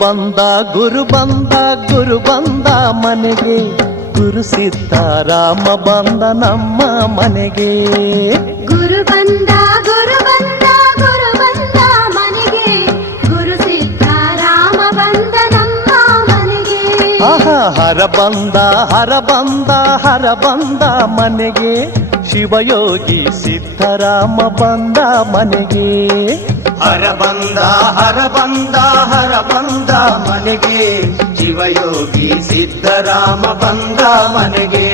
ಬಂದ ಗುರು ಬಂದ ಗುರು ಬಂದ ಮನೆಗೆ, ಗುರು ಸಿದ್ಧರಾಮ ಬಂದ ನಮ್ಮ ಮನೆಗೆ. ಗುರು ಬಂದ ಗುರು ಬಂದ ಗುರು ಬಂದ ಮನೆಗೆ, ಗುರು ಸಿದ್ಧರಾಮ ಬಂದ ನಮ್ಮ ಮನೆಗೆ. ಆಹಾ ಹರ ಬಂದ ಹರ ಬಂದ ಹರ ಬಂದ ಮನೆಗೆ, ಶಿವಯೋಗಿ ಸಿದ್ಧರಾಮ ಬಂದ ಮನೆಗೆ. ಹರ ಬಂದ ಹರ ಬಂದ ಹರ ಬಂದ ಮನೆಗೆ, ಶಿವಯೋಗಿ ಸಿದ್ಧರಾಮ ಬಂದ ಮನೆಗೆ.